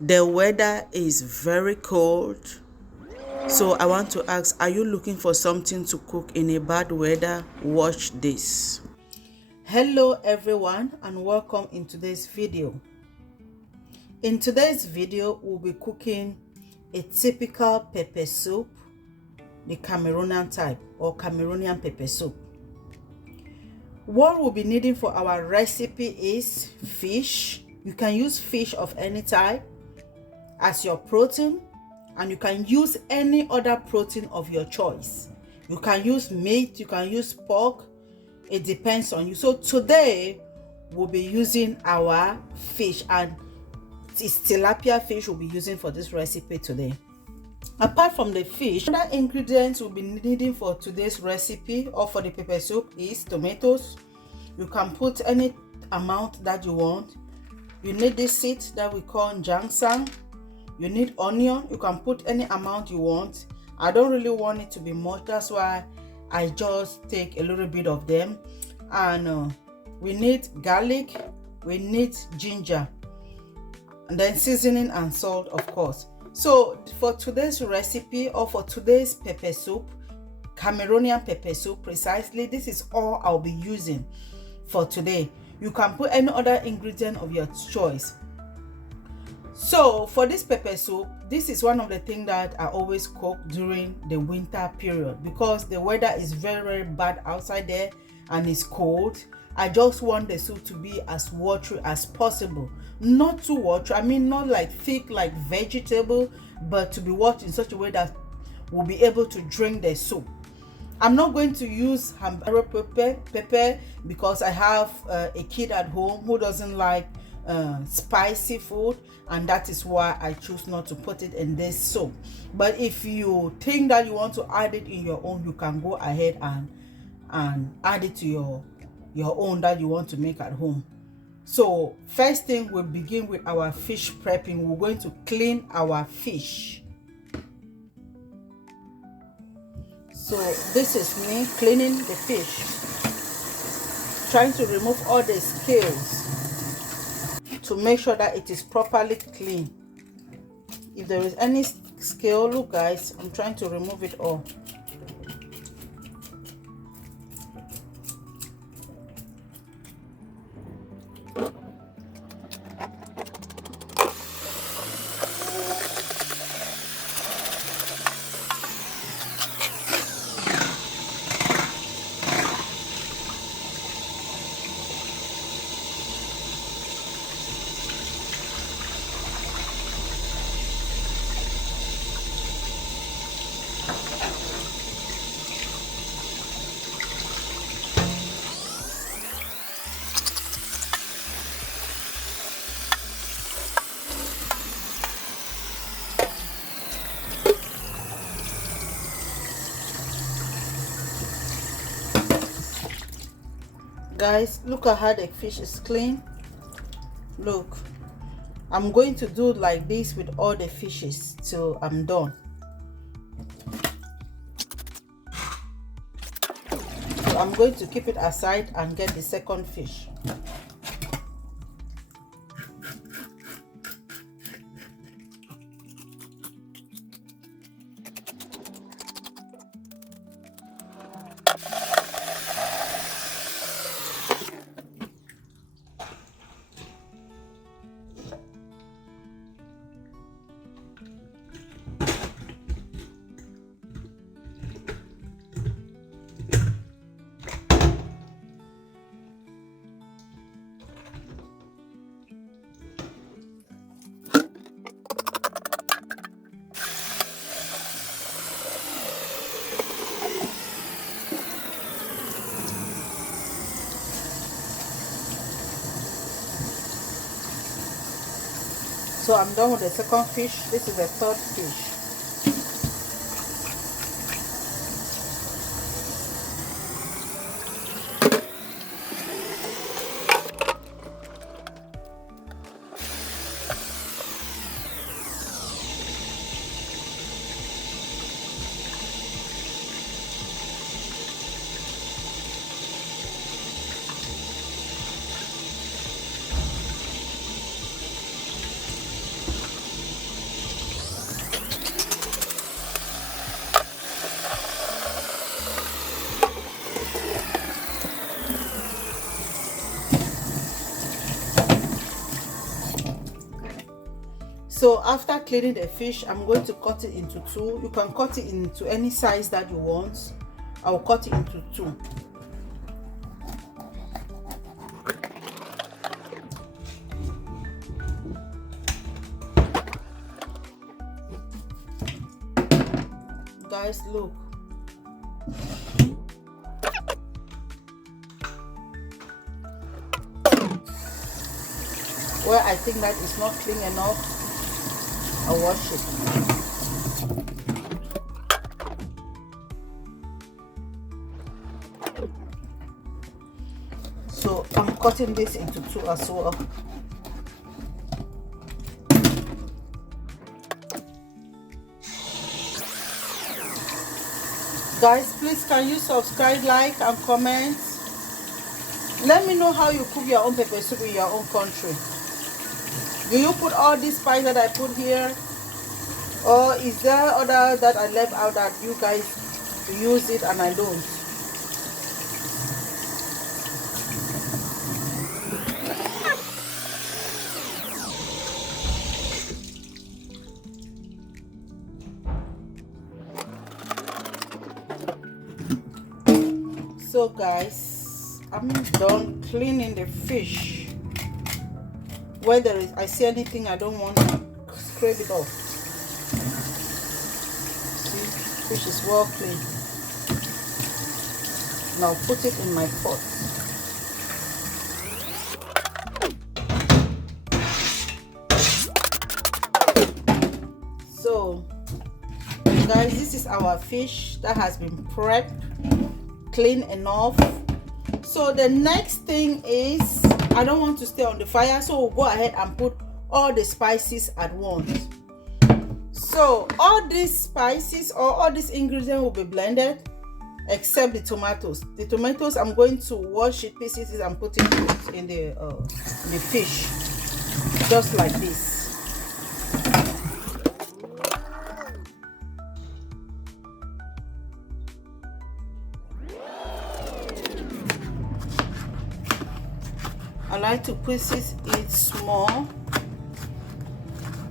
The weather is very cold. So I want to ask, are you looking for something to cook in a bad weather? Watch this. Hello everyone and welcome in today's video. In today's video, we'll be cooking a typical pepper soup, the Cameroonian type or Cameroonian pepper soup. What we'll be needing for our recipe is fish. You can use fish of any type as your protein, and you can use any other protein of your choice. You can use meat, you can use pork, it depends on you. So today we'll be using our fish, and it's tilapia fish we'll be using for this recipe today. Apart from the fish, other ingredients we'll be needing for today's recipe or for the pepper soup is tomatoes. You can put any amount that you want. You need this seed that we call njangsang. You need onion. You can put any amount you want. I don't really want it to be much, that's why I just take a little bit of them. And we need garlic, we need ginger, and then seasoning and salt, of course. So for today's recipe or for today's pepper soup, Cameroonian pepper soup precisely, this is all I'll be using for today. You can put any other ingredient of your choice. So for this pepper soup, this is one of the things that I always cook during the winter period because the weather is very bad outside there and it's cold. I just want the soup to be as watery as possible. Not too watery, I mean not like thick like vegetable, but to be watered in such a way that we'll be able to drink the soup. I'm not going to use hamburger pepper because I have a kid at home who doesn't like spicy food, and that is why I choose not to put it in this soup. But if you think that you want to add it in your own, you can go ahead and add it to your own that you want to make at home. So first thing, we'll begin with our fish prepping. We're going to clean our fish. So this is me cleaning the fish, trying to remove all the scales to make sure that it is properly clean. If there is any scale, look guys, I'm trying to remove it all. Guys, look at how the fish is clean. Look, I'm going to do like this with all the fishes till I'm done. So I'm going to keep it aside and get the second fish. So I'm done with the second fish. This is the third fish. So after cleaning the fish, I'm going to cut it into two. You can cut it into any size that you want. I'll cut it into two. Guys, look. Where I think that is not clean enough, I'll wash it. So I'm cutting this into two as well. Guys, please can you subscribe, like and comment? Let me know how you cook your own pepper soup in your own country. Do you put all these spices that I put here, or is there other that I left out that you guys use it and I don't? So guys, I'm done cleaning the fish. Where there is, I see anything I don't want, scrape it off. See, fish is well clean. Now put it in my pot. So guys, this is our fish that has been prepped, clean enough. So the next thing is, I don't want to stay on the fire, so we'll go ahead and put all the spices at once. So all these spices or all these ingredients will be blended except the tomatoes. The tomatoes, I'm going to wash it pieces and put it in the fish, just like this. I like to pieces it small,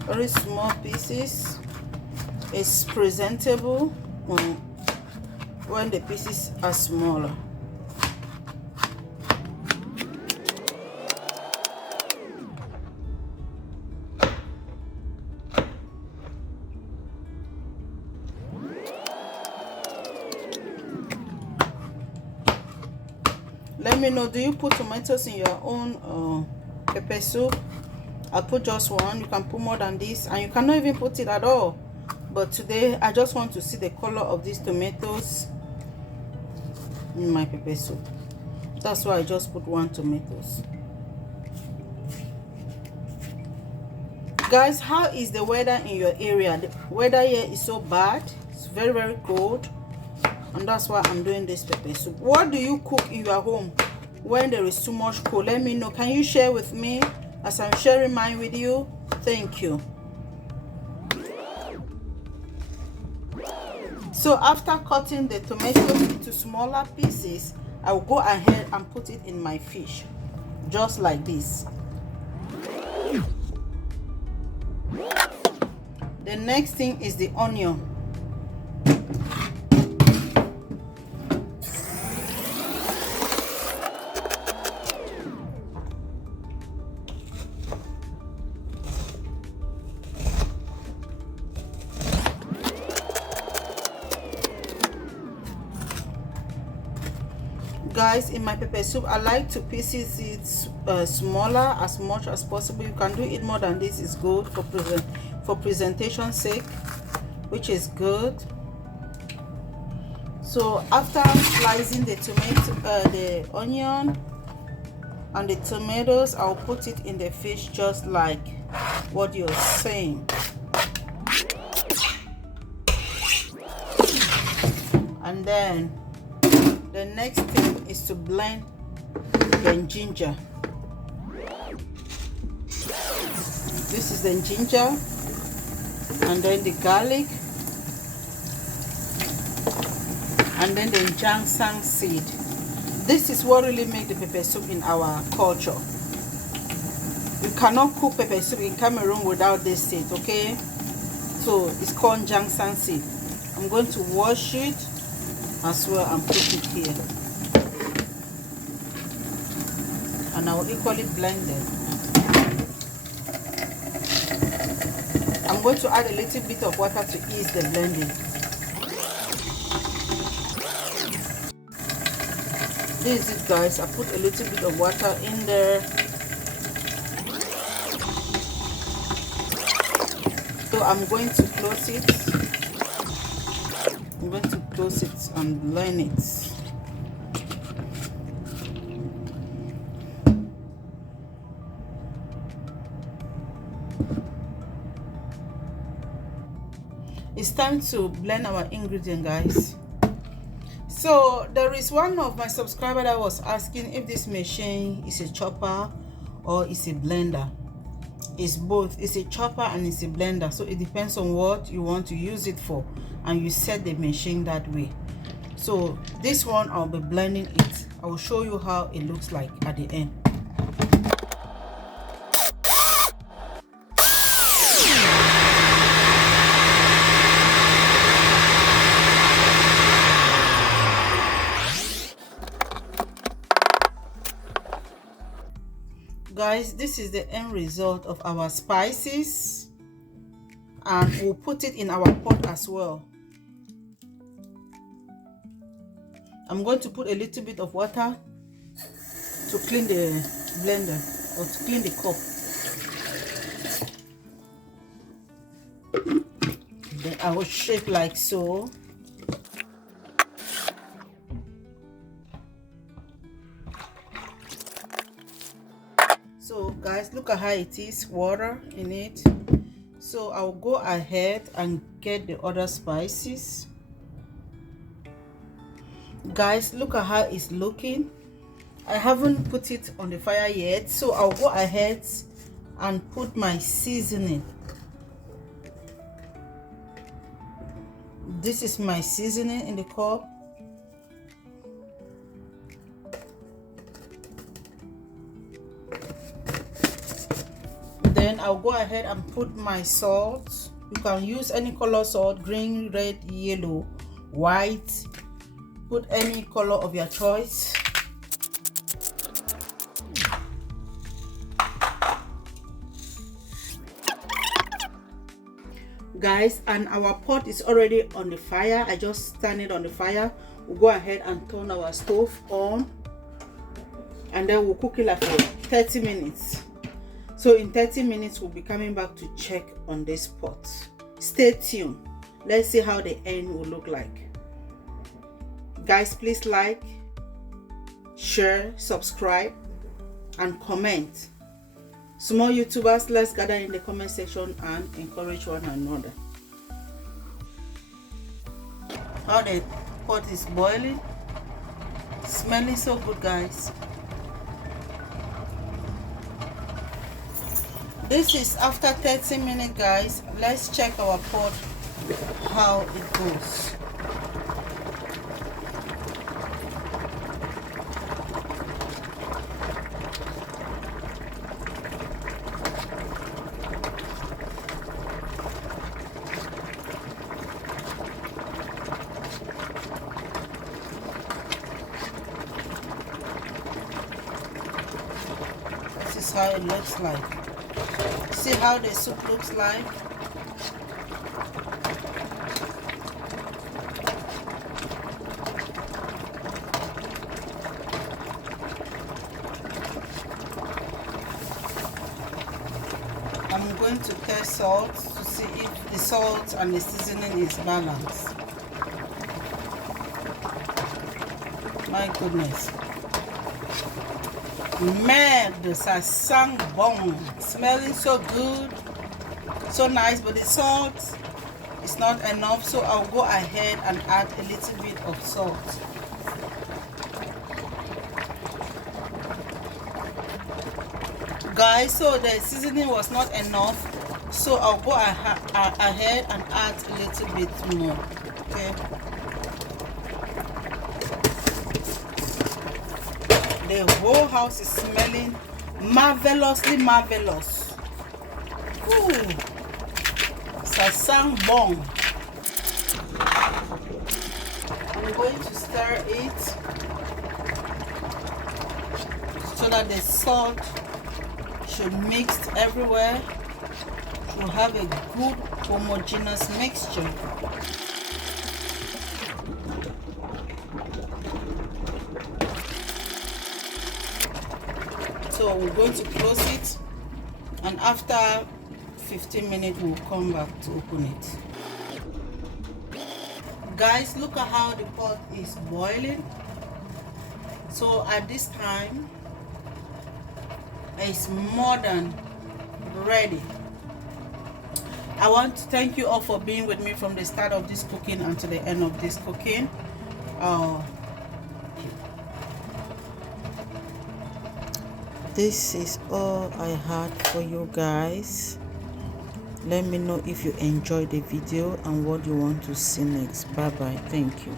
very small pieces. It's presentable when the pieces are smaller. Let me know, do you put tomatoes in your own pepper soup? I put just one. You can put more than this, and you cannot even put it at all. But today I just want to see the color of these tomatoes in my pepper soup. That's why I just put one tomatoes. Guys, how is the weather in your area? The weather here is so bad. It's very, very cold, and that's why I'm doing this pepper soup. What do you cook in your home when there is too much cold? Let me know. Can you share with me as I'm sharing mine with you? Thank you. So after cutting the tomatoes into smaller pieces, I will go ahead and put it in my fish, just like this. The next thing is the onion. Guys, in my pepper soup, I like to pieces it smaller as much as possible. You can do it more than this. Is good for presentation sake, which is good. So after slicing the the onion and the tomatoes, I'll put it in the fish just like what you're saying. And then the next thing is to blend the ginger. This is the ginger, and then the garlic, and then the njangsang seed. This is what really makes the pepper soup in our culture. You cannot cook pepper soup in Cameroon without this seed, okay? So it's called njangsang seed. I'm going to wash it as well and put it here. And I will equally blend it. I'm going to add a little bit of water to ease the blending. This is it, guys. I put a little bit of water in there. So I'm going to close it. I'm going to close it and blend it. It's time to blend our ingredient, guys. So there is one of my subscriber that was asking if this machine is a chopper or is a blender. It's both. It's a chopper and it's a blender, so it depends on what you want to use it for, and you set the machine that way. So this one, I'll be blending it. I will show you how it looks like at the end. Guys, this is the end result of our spices, and we'll put it in our pot as well. I'm going to put a little bit of water to clean the blender, or to clean the cup. Then I will shape like so. So guys, look at how it is, water in it. So I'll go ahead and get the other spices. Guys, look at how it's looking. I haven't put it on the fire yet, so I'll go ahead and put my seasoning. This is my seasoning in the cup. Then I'll go ahead and put my salt. You can use any color salt, green, red, yellow, white. Put any color of your choice. Guys, and our pot is already on the fire. I just stand it on the fire. We'll go ahead and turn our stove on, and then we'll cook it like for 30 minutes. So in 30 minutes, we'll be coming back to check on this pot. Stay tuned. Let's see how the end will look like. Guys, please like, share, subscribe, and comment. Small YouTubers, let's gather in the comment section and encourage one another. How the pot is boiling. Smelling so good, guys. This is after 30 minutes, guys. Let's check our pot, how it goes. This is how it looks like. See how the soup looks like. I'm going to test salt to see if the salt and the seasoning is balanced. My goodness. Merde, ça sent bon. Smelling so good, so nice, but the salt is not enough, so I'll go ahead and add a little bit of salt. Guys, so the seasoning was not enough, so I'll go ahead and add a little bit more. Okay. The whole house is smelling Marvelously marvelous. Ooh, njangsang bon. I'm going to stir it so that the salt should mix everywhere to have a good homogeneous mixture. So we're going to close it, and after 15 minutes we'll come back to open it. Guys, look at how the pot is boiling. So at this time it's more than ready. I want to thank you all for being with me from the start of this cooking until the end of this cooking. This is all I had for you guys. Let me know if you enjoyed the video and what you want to see next. Bye bye. Thank you.